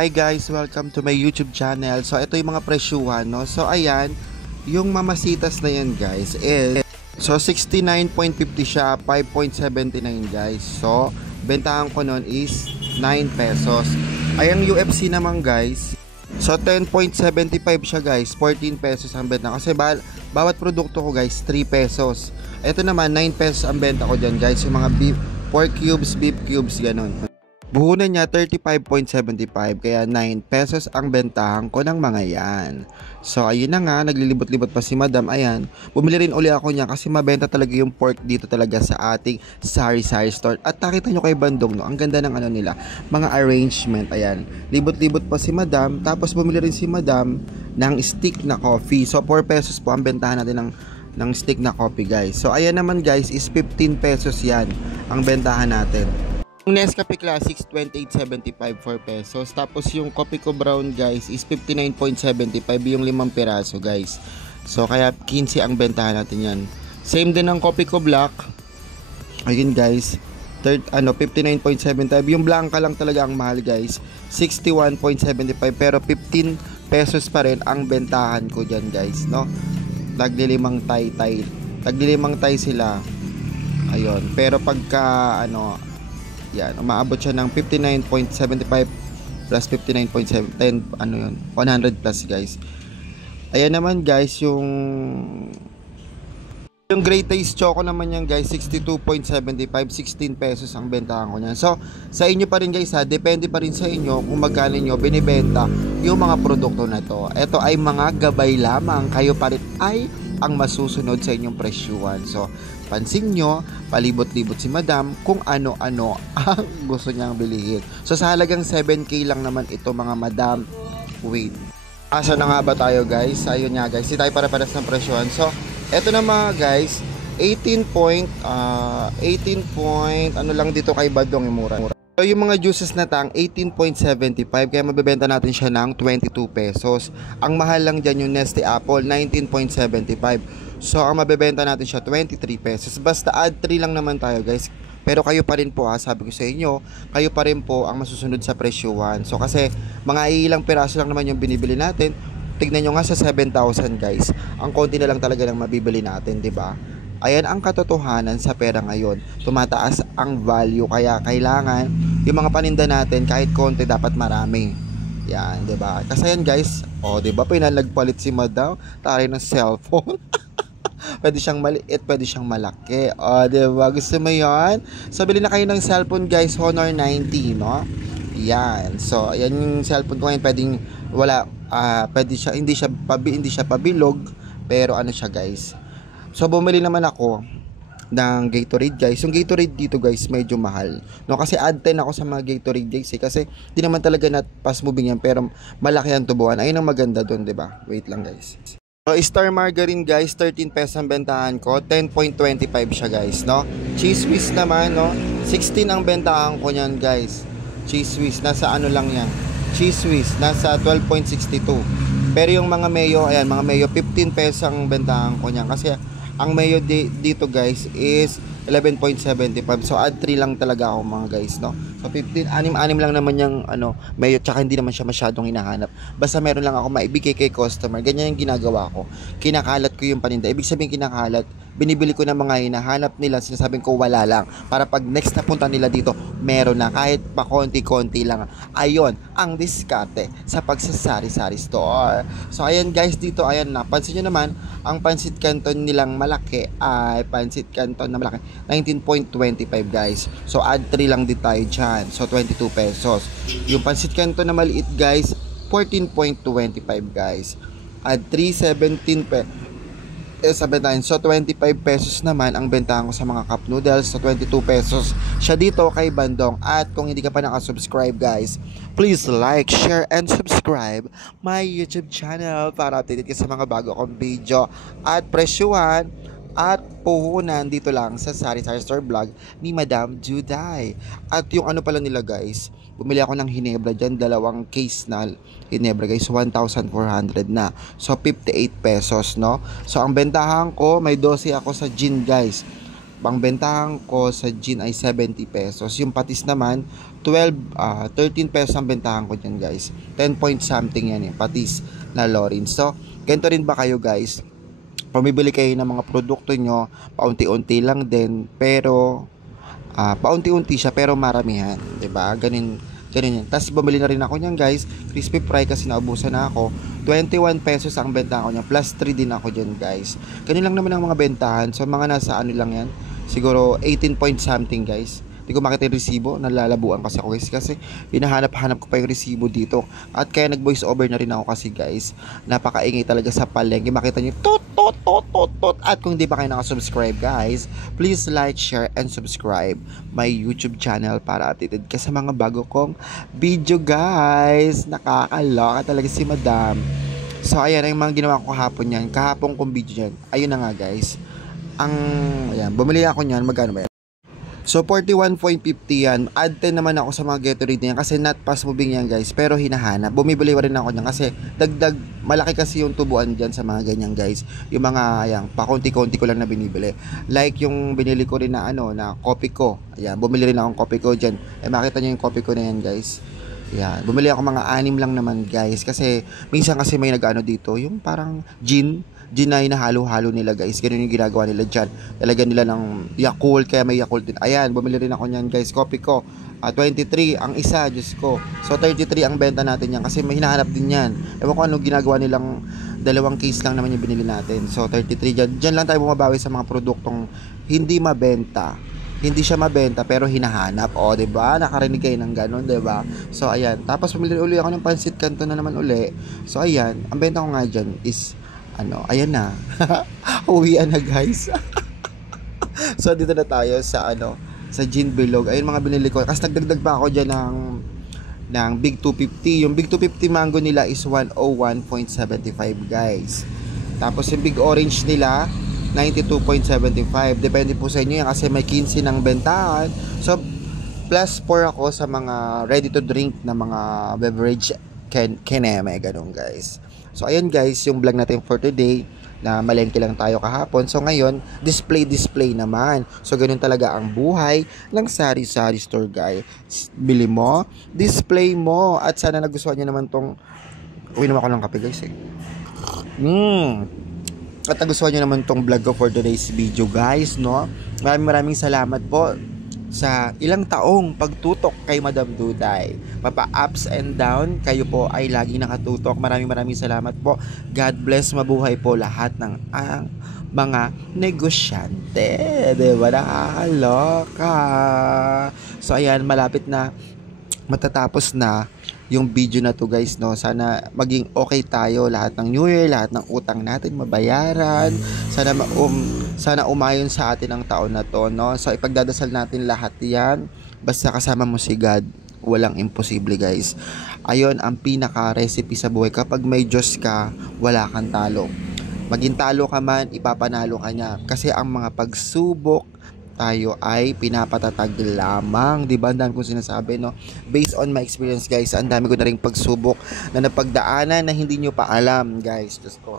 Hi guys, welcome to my YouTube channel. So ito yung mga presyuhan, no? So ayan, yung mamasitas na yan guys is so 69.50 siya, 5.79 guys. So bentahan ko nun is 9 pesos. Ayang UFC naman guys, so 10.75 siya guys, 14 pesos ang benta. Kasi bawat produkto ko guys 3 pesos. Ito naman 9 pesos ang benta ko dyan guys, yung mga beef, pork cubes, beef cubes, ganun. Buhunan niya 35.75, kaya 9 pesos ang bentahan ko ng mga yan. So ayun na nga, naglilibot-libot pa si madam. Ayan, bumili rin uli ako niya kasi mabenta talaga yung pork dito talaga sa ating sari-sari store. At nakita nyo kay Bandong, no, ang ganda ng ano nila, mga arrangement. Ayan, libot-libot pa si madam. Tapos bumili rin si madam ng stick na coffee. So 4 pesos po ang bentahan natin ng stick na coffee guys. So ayan naman guys is 15 pesos yan ang bentahan natin. Yung Nescafe Classics 28.75, 4 pesos. Tapos yung Coffee ko Brown guys is 59.75, yung 5 piraso guys. So kaya 15 ang bentahan natin yan. Same din ng Coffee ko Black. Ayun guys, 59.75. Yung Blanca lang talaga ang mahal guys, 61.75, pero 15 pesos pa rin ang bentahan ko dyan guys, no? Taglilimang tay sila. Ayun, pero pagka ano, yan, umaabot siya ng 59.75 plus 59.7, ano yun, 100 plus guys. Ayan naman guys, yung Great Taste Choco naman yan guys, 62.75, 16 pesos ang bentahan ko niyan. So sa inyo pa rin guys ha, depende pa rin sa inyo kung magkano nyo binibenta yung mga produkto na to. Ito ay mga gabay lamang, kayo pa rin ay ang masusunod sa inyong presyuhan. So pansin nyo, palibot-libot si madam kung ano-ano ang gusto niyang bilihin. So sa halagang 7k lang naman ito mga madam. Wait, asa na nga ba tayo guys? Ayun nga guys, hindi tayo para-paras ng presyuhan. So eto na mga guys, 18 ano lang dito kay Badong, yung mura. So yung mga juices na tang 18.75, kaya mabebenta natin siya ng 22 pesos. Ang mahal lang dyan yung Nestle Apple, 19.75. So ang mabebenta natin siya 23 pesos. Basta add 3 lang naman tayo guys. Pero kayo pa rin po ha, sabi ko sa inyo, kayo pa rin po ang masusunod sa presyuhan. So kasi mga ilang piraso lang naman yung binibili natin. Tignan nyo nga sa 7,000 guys, ang konti na lang talaga ng mabibili natin, di ba? Ayan ang katotohanan sa pera ngayon. Tumataas ang value, kaya kailangan yung mga paninda natin kahit konti dapat marami. Yan, 'di ba? Kasi yan guys, 'di ba pinalagpalit si madam, taray ng cellphone. Pwede siyang maliit, pwede siyang malaki. 'Di ba? Gusto mo 'yon? So bili na kayo ng cellphone guys, Honor 90, no? Yan. So, ayan yung cellphone ko ngayon, pwedeng wala pwede siya hindi siya pabilog, pero ano siya guys. So bumili naman ako ng Gatorade guys. Yung Gatorade dito guys medyo mahal, no, kasi add 10 ako sa mga Gatorade guys kasi di naman talaga na fast moving yan, pero malaki ang tubuan. Ayun ang maganda doon, di ba? Wait lang guys. So Star Margarine guys, 13 pesos ang bentahan ko, 10.25 siya guys, no. Cheese Whiz naman, no, 16 ang bentahan ko niyan guys. Cheese Whiz nasa ano lang yan, Cheese Whiz nasa 12.62. Pero yung mga mayo, ayan, mga mayo 15 pesos ang bentahan ko niyan kasi ang mayo dito guys is 11.75. So add 3 lang talaga ako mga guys, no. So 15, anim lang naman yung ano, mayo, tsaka hindi naman siya masyadong hinahanap. Basta meron lang ako maibigay kay customer. Ganyan yung ginagawa ko. Kinakalat ko yung paninda. Ibig sabihin kinakalat, binibili ko ng mga hinahanap nila, sinasabing ko wala lang, para pag next na punta nila dito, meron na kahit pa konti-konti lang. Ayon ang diskarte sa pagsasari-sari store. So ayan guys, dito ayan na, pansin nyo naman, ang pansit canton nilang malaki ay pansit canton na malaki 19.25 guys. So add 3 lang din tayo dyan, so 22 pesos. Yung pansit canton na maliit guys, 14.25 guys. Add 3, 17 pesos. So 25 pesos naman ang bentahan ko sa mga cup noodles. So 22 pesos siya dito kay Bandong. At kung hindi ka pa nakasubscribe guys, please like, share, and subscribe my YouTube channel para updated ka sa mga bago kong video at presyuhan at puhunan dito lang sa Sari-Sari Store Vlog ni Madam Juday. At yung ano pala nila guys, bumili ako ng Hinebra dyan, 2 case na Hinebra guys, 1,400 na. So 58 pesos, no. So ang bentahan ko, may 12 ako sa gin guys, bentahan ko sa gin ay 70 pesos. Yung patis naman, 13 pesos ang bentahan ko dyan guys. 10 point something yan patis na Lorin. So, ganito rin ba kayo guys? Pumibili kayo ng mga produkto nyo, paunti-unti lang din, pero paunti-unti siya pero maramihan, 'di ba? Ganun yan. Tapos bumili na rin ako niyan, guys. Crispy fry kasi naubusan na ako. 21 pesos ang benta ko niya. Plus 3 din ako diyan, guys. Ganun lang naman ang mga bentahan. So mga nasa ano lang yan. Siguro 18 point something, guys. Hindi ko makita yung resibo, nalalabuan kasi ako guys kasi hinahanap-hanap ko pa yung resibo dito. At kaya nag-voice over na rin ako kasi guys, napakaingay talaga sa palengke. Makita niyo tot tot tot tot tot. At kung hindi pa kayo nakasubscribe guys, please like, share, and subscribe my YouTube channel para updated ka sa mga bago kong video guys. Nakakaloka talaga si Madam. So ayan, yung mga ginawa ko kahapon yan, kahapon kong video yan. Ayun na nga guys. Ayan, bumili ako niyan, magkano ba yan? So 41.50 yan. Add 10 naman ako sa mga Gatorade niyan kasi not fast moving yan guys, pero hinahanap. Bumibili rin ako niyan kasi dagdag, malaki kasi yung tubuan diyan sa mga ganyan guys. Yung mga ayan, pakonti-konti ko lang na binibili. Like yung binili ko rin na na coffee ko. Ayan, bumili rin akong coffee ko diyan. Makita niyo yung coffee ko na yan guys. Yan, bumili ako mga 6 lang naman guys kasi minsan kasi may nag-ano dito, yung parang gin na hinahalo-halo nila guys. Ganun yung ginagawa nila dyan. Talagyan nila ng Yakult, kaya may Yakult din. Ayan, bumili rin ako niyan guys. Coffee ko, 23 ang isa, Diyos ko. So 33 ang benta natin yan kasi may hinahanap din yan. Ewan ko anong ginagawa nilang, 2 case lang naman yung binili natin. So 33 dyan lang tayo bumabawi sa mga produktong hindi mabenta. Hindi siya mabenta pero hinahanap. O, 'di ba? Nakarinig kayo ng ganun, 'di ba? So ayan, tapos bumili uli ako ng pansit canton na naman uli. So ayan, ang benta ko nga diyan is ayan na. Uwian na guys. So dito na tayo sa sa gin bilog. Ayun mga binili ko. Kasi nagdagdag pa ako diyan ng Big 250. Yung Big 250 mango nila is 101.75 guys. Tapos yung Big Orange nila 92.75. Depende po sa inyo yan kasi may 15 ng bentahan. So plus 4 ako sa mga ready to drink na mga beverage keneme ganun guys. So ayan guys, yung vlog natin for today na malengke lang tayo kahapon. So ngayon, display naman. So ganun talaga ang buhay ng sari-sari store guys. Bili mo, display mo, at sana nagustuhan niyo naman tong uwinom ako ng kape guys At nagustuhan niyo naman tong vlog ko for today's video guys, no? Maraming salamat po sa ilang taong pagtutok kay Madam Duday. Mapa-ups and down, kayo po ay laging nakatutok. Maraming salamat po. God bless, mabuhay po lahat ng mga negosyante. Diba? Nakakaloka. So ayan, malapit na matatapos na yung video na to guys, no? Sana maging okay tayo lahat ng New Year, lahat ng utang natin mabayaran. Sana umayon sa atin ang taon na to, no? So ipagdadasal natin lahat 'yan. Basta kasama mo si God, walang imposible guys. Ayon ang pinaka recipe sa buhay. Kapag may Diyos ka, wala kang talo. Maging talo ka man, ipapanalo ka niya. Kasi ang mga pagsubok tayo ay pinapatatag lamang, di ba? Ang dami kong sinasabi, no? Based on my experience guys, ang dami ko na ring pagsubok na napagdaanan na hindi nyo pa alam guys. Just ko.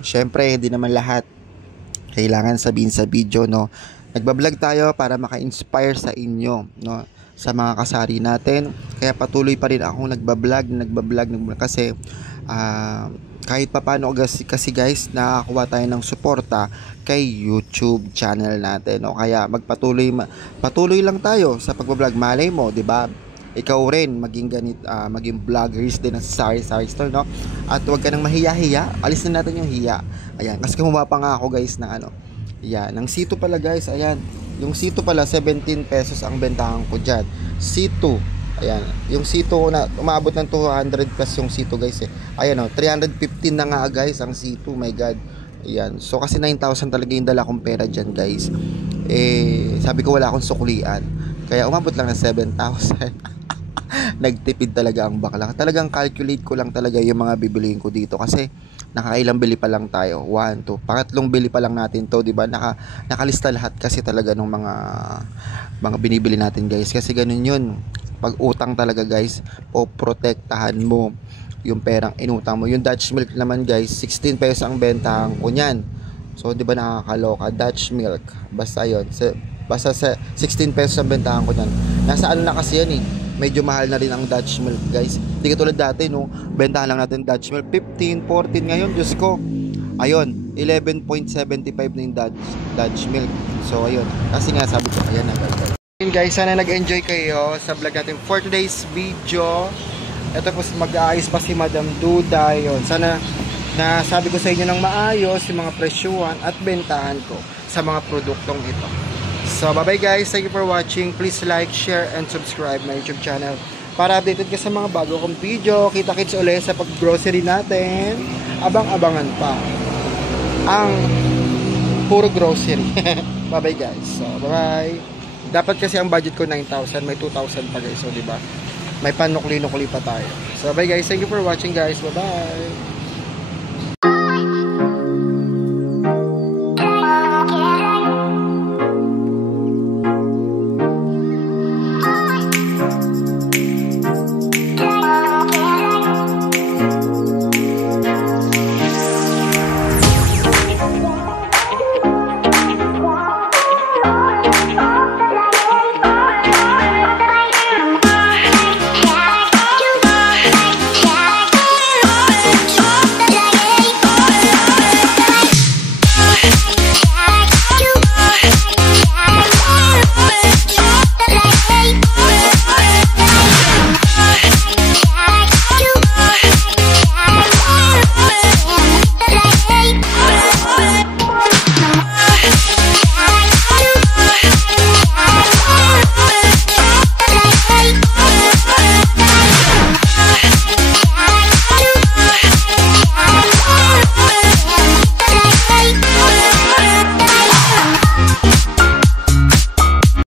Syempre, hindi naman lahat kailangan sabihin sa video, no? Nagbablog tayo para maka-inspire sa inyo, no? Sa mga kasari natin. Kaya patuloy pa rin akong nagbablog kasi kahit pa paano kasi guys, nakakuha tayo ng suporta kay YouTube channel natin, no? Kaya patuloy lang tayo sa pagbablog. Malay mo, 'di ba? Ikaw rin maging vloggers din ng Sari Store, no? At huwag ka nang mahiya-hiya. Alisin natin yung hiya. Ayan, kasi kumuha pa nga ako guys ng ng C2 pala guys. Ayan, yung C2 pala 17 pesos ang bentahan ko diyan. C2. Ayan, yung C2 na umabot ng 200 plus yung C2 guys Ayan 315 na nga guys ang C2, my god. Ayan, so kasi 9,000 talaga yung dala kong pera dyan guys. Sabi ko wala akong suklian, kaya umabot lang ng 7,000. Nagtipid talaga ang bakla. Talagang calculate ko lang talaga yung mga bibilihin ko dito kasi nakailang bili pa lang tayo. 1, 2, pangatlong bili pa lang natin to, 'di ba? Nakalista lahat kasi talaga ng mga binibili natin guys. Kasi ganun 'yun. Pag utang talaga guys, protektahan mo yung perang inutang mo. Yung Dutch milk naman guys, 16 pesos ang bentahan ko niyan. So, di ba nakakaloka? Dutch milk. Basta yun. Basta sa 16 pesos ang bentahan ko yan. Nasa ano na kasi yan eh. Medyo mahal na rin ang Dutch milk, guys. Hindi katulad dati, no? Bentahan lang natin Dutch milk. 15, 14 ngayon. Diyos ko. Ayun. 11.75 na yung Dutch milk. So, ayun. Kasi nga, sabi ko, ayan na, guys. Ayun, guys. Sana nag-enjoy kayo sa vlog natin for today's video. Ito po, mag-aayos pa si Madam Duda. Ayun. Sana nasabi ko sa inyo ng maayos yung mga presyuhan at bentahan ko sa mga produktong ito. So, bye-bye guys. Thank you for watching. Please like, share, and subscribe my YouTube channel para updated ka sa mga bago kong video. Kita-kits ulit sa pag-grocery natin. Abang-abangan pa ang puro grocery. Bye-bye guys. So, bye-bye. Dapat kasi ang budget ko 9,000. May 2,000 pa guys. So, diba? May panukli-nukli pa tayo. So, bye guys. Thank you for watching guys. Bye-bye.